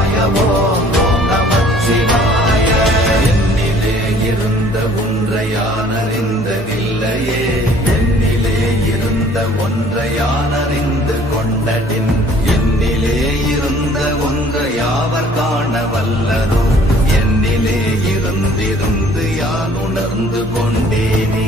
நமச்சிவாய ஓம் ஓம் நமச்சிவாய என்னிலே இருந்த ஒன்றை என்னிலே இருந்த ஒன்றை கொண்டடின் என்னிலே இருந்த ஒன்றை காண வல்லரோ என்னிலே இருந்திருந்து யான் உணர்ந்து கொண்டேனே.